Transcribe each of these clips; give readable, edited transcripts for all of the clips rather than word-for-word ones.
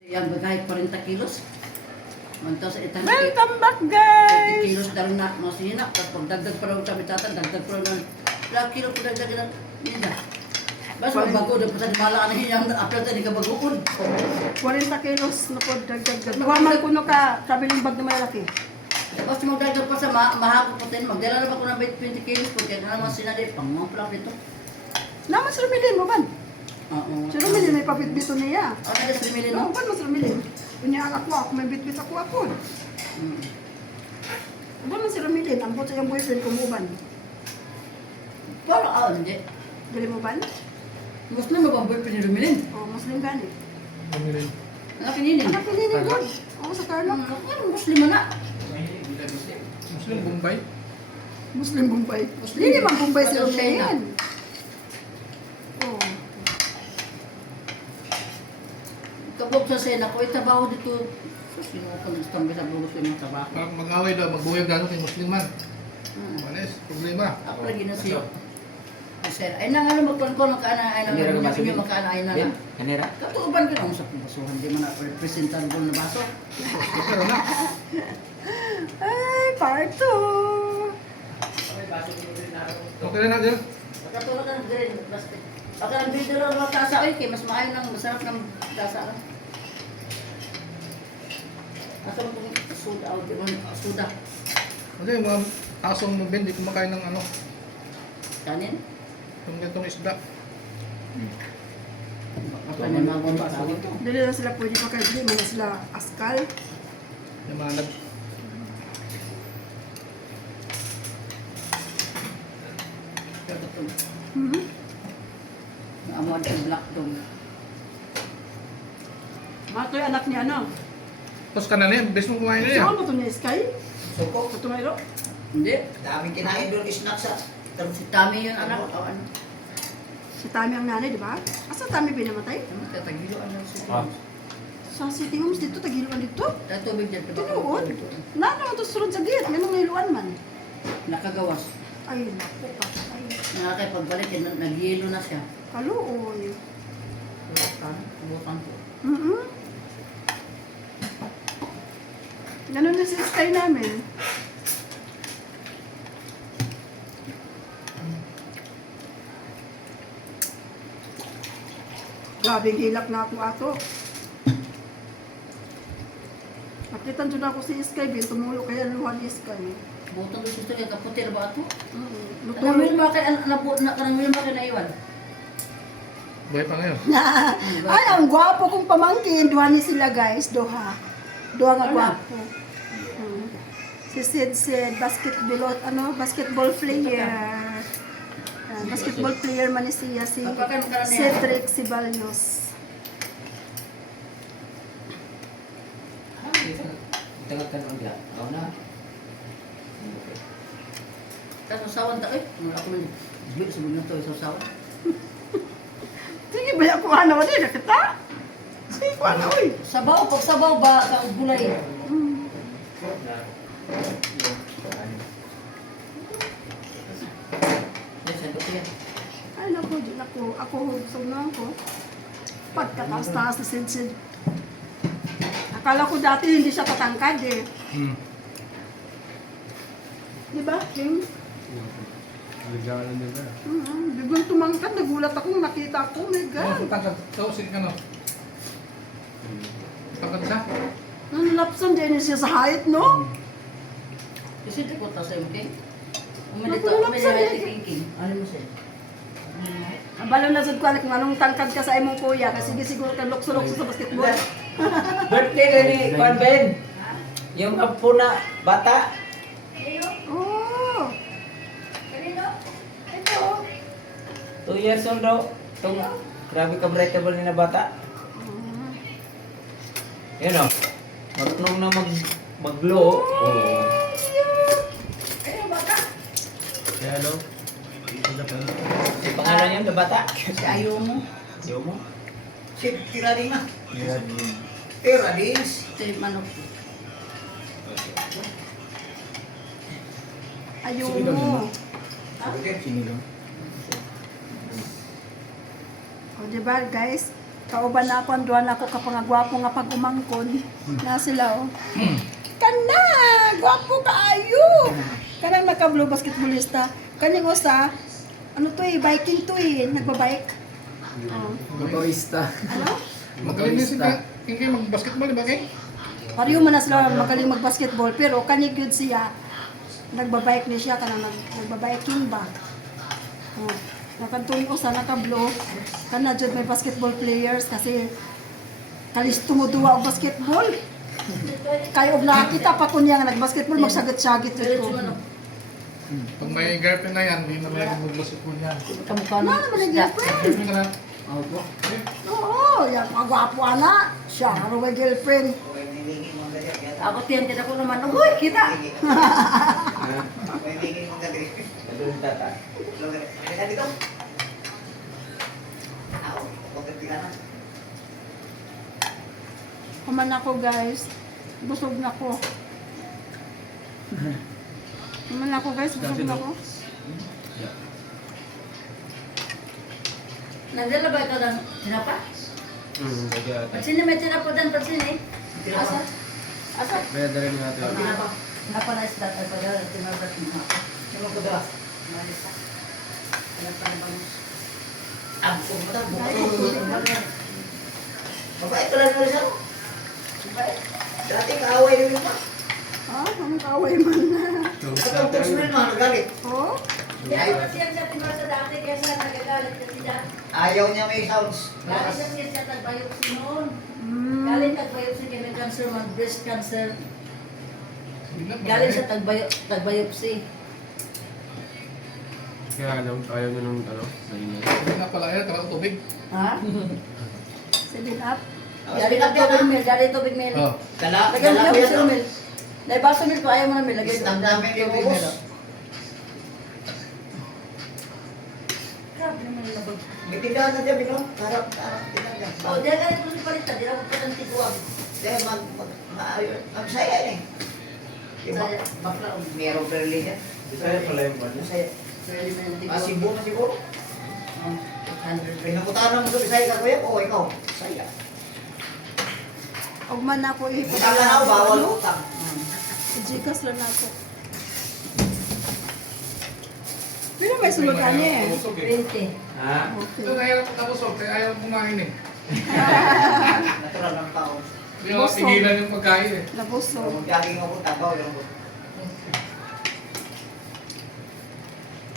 Yan, kahit 40 kilos. Mantos itang Welcome back, 50 guys! kilos daw na masina. Tapos pagdagdag pa raw kami tatan, dagdag pa raw ng ilang kilo po dagdag ng nila. Basta magbago daw po sa dimala ka na hiyang apel tayo ka baguon. 40 kilos na po, dagdag. Nawaman ko no ka, kabiling bag na malaki. Tapos magdagdag pa sa mahapon po tayo. Magdala na ba ko ng 20 kilos po kaya na naman sinali. Pangmamplak dito. Naman sa Rumilin mo ban? Oo. Sa Rumilin may papitbito niya. Ano na sa Rimilin No, no? ban mo sa Rumilin? Unya ako, may bitbit ako. Ban mo sa Rumilin, ang sa iyong boyfriend ko mo ban? Parang hindi. Dali mo ban? Muslim ba bang boyfriend ni Rimilin? O, Muslim gani. Anak kininin. Anak ko nini God. Oo, sa Carlo. Muslim na. Muslim Bombay? Muslim Bombay. Muslim. Hindi man Bombay sa Patong China. Rumilin. Oo. Kabog sa sena ko, itabaho dito. So, sino ko nagtambi sa bulos yung mga tabako. Parang mag-away daw, magbuyag daw kay Musliman. Manes, problema. Ako lagi na siya. Sir, ay nang ano magkuhan makaana ay nang Kanira ka ano ba? makaana ay nang. Yan, kanira. Katuban ka nang sa basuhan di man ako representable na baso. Pero na, Ay, part 2. okay na natin. Katulad ka ng green plastic. Baka ang video lang mga tasa ay kay mas maayo nang masarap ng tasa ka. Asa mo kung soda o di man soda. Kasi yung mga asong Ben, di kumakain ng ano, Kanin? yung ganitong isda. Baka na mga baso dito. Dali na sila pwede pa kayo. Dili man na sila askal. Yung mga nag... Mhm. Naamon ang black dog. Mato yung anak niya, ano? Tapos ka na niya, best mo kumain na niya. Saan mo ito niya, Sky? Suko. Ito mayro? Hindi. Daming kinain doon, snack sa... Si Tami yun anak. O ano? Si Tami ang nanay, di ba? Asa Tami pinamatay? Tatagilo ano si Sa City Homes dito, tagiluan dito. Tatubig dyan. Tinuod? Nano ito sunod sa gate, yan ang iluan man. Nakagawas. Ay, naku, patay. Nakakay pagbalik, nag-yelo na siya. Kaluoy. Bukan po. Ganun na si Sky namin. Grabe, hilak na ako ato. Nakitan dyan ako si Sky, bin tumulo kaya luhan ni Sky. Butong gusto ito kaya kaputi na ba ito? Lutulo. Kanang mo kay kanang mo kay naiwan. Buhay pa ngayon. Ay, ang gwapo kong pamangkin. Duha ni sila guys, duha. Duha nga Ano? gwapo. Si Sid, basketball player. Basketball player man ni siya, si Apakan ka na niya. Cedric Sibalios. Tagal ka ng agla. Ako na. Kaso sawan ta eh. Ako man. Di sa mga to sa sawan. Sige, baya ko ano din, nakita? Sige, ko ano, uy. Sabaw pag sabaw ba ka gulay. Yes, ito yan. Ay, naku, di naku. Ako, hugsog na ako. Pagkataas-taas na Sid. Akala ko dati hindi siya tatangkad eh. Di ba, King? Ligawan din ba? Biglang tumangkad, nagulat ako, nakita ko, my God. Tangkad. So, sige ka no. Tangkad siya. Nanlapsan din siya sa height, no? Kasi di ko ta sa MK. Natulog sa Umalito leg. thinking. Ano mo siya? Ang balo na sa kuwan kung anong tangkad ka sa imong kuya, kasi siguro ka lukso-lukso sa basketball. Birthday na ni Juan Ben. Yung apo na bata. Oh! 2 years old daw. Itong grabe ka breathable ni na bata. Yan o. Marunong na mag-glow. Oo. Kaya ano? Ito pa. Si pangalan niya na bata. Si ayaw mo. Ayaw mo. Si Tirarima. Yan. Radis. Si Manok. Ayaw Sinigang mo. naman. Sige. Sinigang. O, diba, guys? Kauban na ako, anduan ako kapangagwapo nga pag umangkon. Na sila, oh. Kana! Gwapo kaayo! Kanang naka-blue basketballista. Kanyang usa, ano to eh, biking to eh, nagbabike. Oh. Motorista. Ano? Magaling din sila. Hindi kayo mag-basketball, di ba kayo? Pareho man na sila magaling mag-basketball, pero kanyang yun siya, nagbabike niya siya, kanang nagbabiking ba. Oh. Nakantong usa, naka-blue, kana dyan may basketball players kasi kalis tumuduwa og basketball. Kayo og nakita pa ko niya nga nag-basketball, magsagat-sagat Diretso ito. man. Pag may girlfriend na yan, hindi na may mag-basketball yan. Kamukha Ano na. naman ang girlfriend? Girlfriend ka na. Opo. Oo, yan, magwapo ana. Siya, ano may girlfriend? Ako tiyan kita ko naman. Uy, kita! Doon tata. Kuman ako guys. Busog na ko. Kuman ako guys, busog na ko. Nagdala ba ito ng tinapa? Kaya Patsini, may tinapa dyan, patsini. Asa? Asa? Kaya dalhin natin. Tinapa. Tinapa na isda. Ay, pala, tinapa. Tinapa ko daw. Malisa. Alam pa naman. Abko mo daw. Mabait ko lang ulit ako. Mabait. Dati kaaway yun pa. Ah, ang kaway man na. Katong personal mga nagalit. Oh, Kaya pa siya sa tinapa dati, kaya sa nagagalit kasi dyan. Ayaw niya may sounds. Galing sa siya sa tagbayopsi noon. mm, Galing tagbayopsi kaya may cancer man, breast cancer. Bigla ba? Galing sa tagbayopsi. Kaya ayaw nyo nung ano, nainay. Hindi na pala yan, kala ko tubig. Ha? 7 up. Galing ang tubig mil, galing tubig mil. Oh. Dala Lagyan ko mo yan. sa mil. Dahil baso mil ko, ayaw mo na mil. Lagyan Isang namin yung tubig ubos. mil. Grabe naman yung labag. May tindahan na dyan, Bino. Harap, tindahan. Oh, dahil galing ko si Palita, di ako pa ng tiguang. Dahil magsaya yun eh. Diba? Saya, bakla. Merong Berlin yan. Bisaya pala yung banda. Masaya. Pwede mo yung tiguang. Masibo na siguro. Oh, 800. Pinakutahan mo sa Bisaya ka kuya. Oo, ikaw. Saya. Og man ako Utang na ako, bawal ano? utang. Jikas lang ako. Pero may sulod ka niya eh. Busog eh. 20. Ha? Okay. Ito nahirap ko tapos, kaya ayaw kumain eh. Natural ng tao. Hindi ako Busog. tigilan yung pagkain eh. So, Nabusog. mag-jogging ako, tabaw yung ako.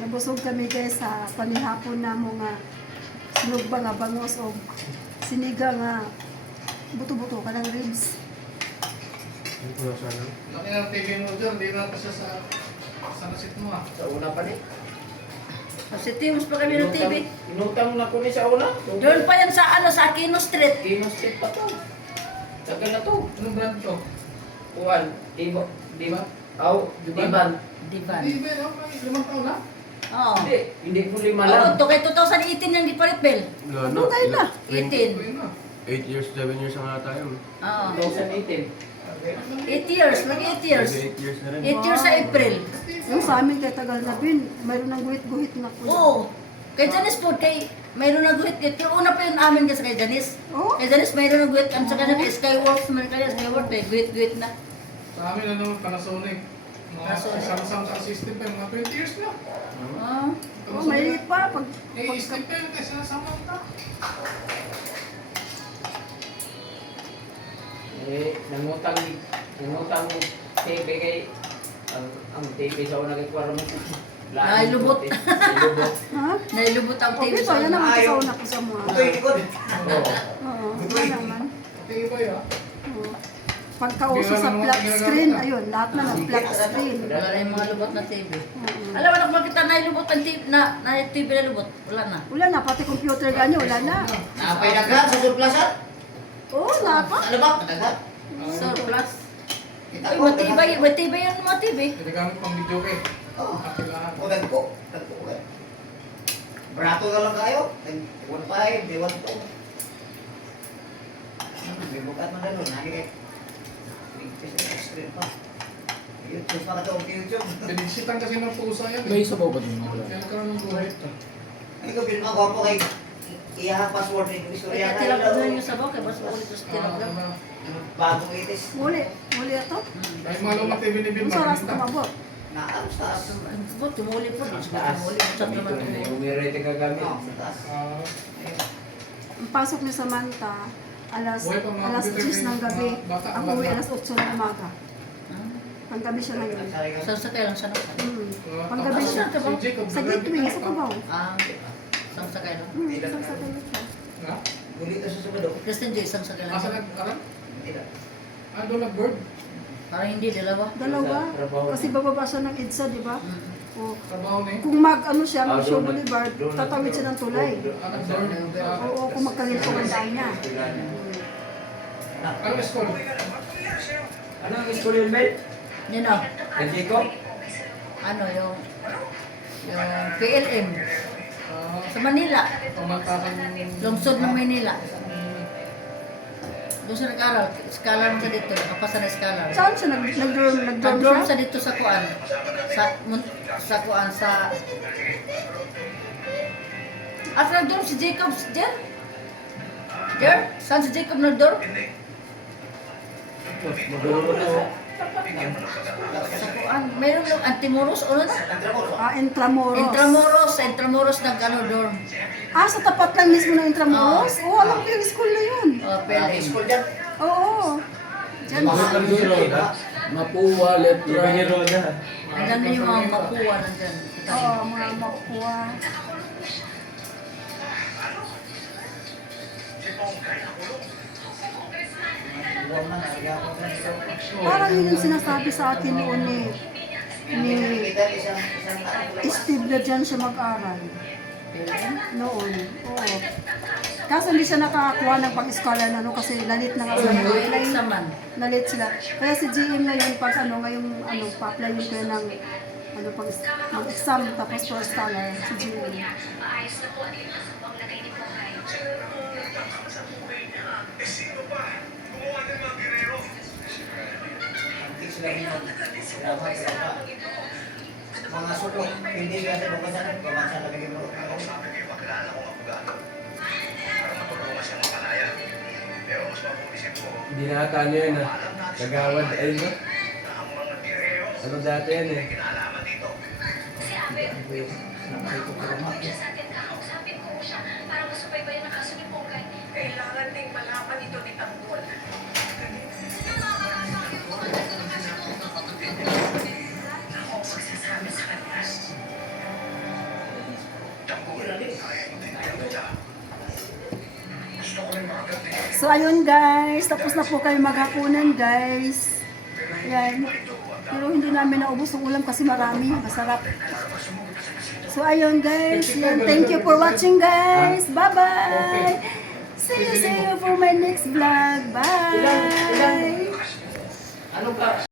Nabusog kami guys sa panihapon na mo nga sinog ba nga bangos o siniga nga buto-buto ka ng ribs. Yung ko na sana. Laki na ng TV mo dyan, hindi na pa siya sa nasit mo ah. Sa una pa rin. Kasi timos pa kami ng TV. Inutang na ko ni sa una. Doon pa yan sa sa Aquino Street. Kinos pa to. Tagal na to. Anong brand to? Kuwan. Diba? Diba? Aw, Diban. Diban. Hindi, no? 5 taon na. Oo. Hindi ko lima Oo, lang. to kay 2018 yung gipalit, Bel. Ano kayo na? 18. Ayun na. 8 years, 7 years ang nga tayo. Oo. 2018. 8 years, mag 8 years. 8 years na rin. 8 years sa April. Yung sa amin kay tagal na bin, mayroon ng guhit-guhit na ko. Oo. Kay Janice po, kay mayroon na guhit. Kaya una pa yun amin kasi kay Janice. Oh? Kay Janice mayroon na guhit. Ang sa kanya kay Skyworks, mayroon kaya Skyworks, may guhit-guhit na. Sa amin, ano, Panasonic. Mga Panasonic. Samsung sa system pa, mga 20 years na. Oo. Oh, maliit pa. Pag, I-step pa yun kasi nasama ka. Nangutang mo TV kay ang TV sa una kay Kuwara mo. Nailubot. Nailubot. ha? Nailubot ang Okay, TV so sa yan naman Ayaw. sa una ko sa mga. Ito yung likod. Oo. Oo, yan naman. Tingin ba yun? Oo. Pagkauso sa flat screen, ayun, lahat na ng flat screen. Wala na yung mga lubot na TV. Oo. Alam mo na kung makita nailubot ang TV na TV na lubot. Wala na. Wala na, pati computer ganyo, wala na. Napay dagat sa surplasan. Oo, napa. Ano ba? Dagat. Surplus. Kita Ay, ko. matibay yung mga TV. Ginagamit pang video kay. Oo. Kapilaan. O, nagpo. Nagpo ka. Barato na lang kayo. 1.5, di 1.2. May bukat man ganun. Hani kay. May screen pa. YouTube pa ka to. YouTube. Pinisitan kasi ng pusa yan. May sabaw ba din mo? Kaya nagkaroon ng guhit. Ay ko, pinaka gwapo kay Iya, password ni Kaya istorya tilap na doon yung sabaw, kaya mas ulit yung tilap lang. bagong itis. Muli ito. Ay, mga lumang TV ni Bill, Kung sa oras maganda. tumabot. Naalam sa taas. Bot, tumuli po. Tumuli. Saan naman tumuli? Umiray ka gamit. No, sa taas. Ah, Ang pasok ni Samantha, alas Buhay pa mga 10 ng gabi. bata, Ang bata. uwi alas 8 ng umaga. Panggabi siya ngayon. Saan sa kailang siya? Panggabi siya. Si Jacob, Sa gateway, sa Cubao. Saan sa kailang? Isang sa tayo siya. Ha? Gulito sa sabado. Christian J, saan sa kailang? Asa nag-aral? Tidak. Ah, doon nag-board? Parang hindi, dalawa. Dalawa. Kasi bababa siya ng EDSA, di ba? O, Trabaho na eh. kung ano siya, mag-show boulevard, tatawid siya ng tulay. Ah, nag-board. Ah, Oo, kung magkahinto ang daan niya. anong school? Ano ang school yun, Mel? Yun o. Kasi ko? Ano yung PLM Ah, sa Manila. pamantakan Lungsod ng Manila. Doon siya nag-aral. Scholar siya dito. Nakapasa na scholar. Saan siya? Nag-dorm Nag-dorm siya? siya dito sa Kuan. Sa At nag-dorm si Jacob Jer? Jer? Saan si Jacob nag-dorm? Magulo ko to. Sa Kuan. Mayroon yung Antimoros. Ano na? Intramuros. Intramuros nag-ano dorm. Sa tapat lang mismo ng Intramuros? Oo, alam ko yung school na yun. PLM. School dyan. Oo. Diyan. Mapuwa, letra. Yung na. Nandun yung mga mapuwa nandyan. Oo, mga makuha. Huwag na, nagagawa ko na ito. Parang yun yung sinasabi sa akin noon ni Kita isang ano. Steve na dyan siya mag-aral. PLM? Noon. Oo. Kaso hindi siya nakakuha ng pag-scholar na no, kasi lalit na nga sila. May examan. Lalit sila. Kaya si GM ngayon, pag ngayong pa-apply yun kayo ng pag mag-exam tapos for scholar si GM. Antik sila minum. Salamat sa mga suko. Hindi kasi bukod na pagkamansa lagi mo. Hindi na ata ano yun ah. Kagawad ay no? Ano dati yan eh? Kailangan ding malaman ito ni Tanggol. Ako ang magsasabi sa kanya. So ayun guys, tapos na po kayo maghapunan guys. Yan. Pero hindi namin naubos ang ulam kasi marami, masarap. So ayun guys, yan. Thank you for watching guys. Bye-bye. See you for my next vlog. Bye. Ano ka?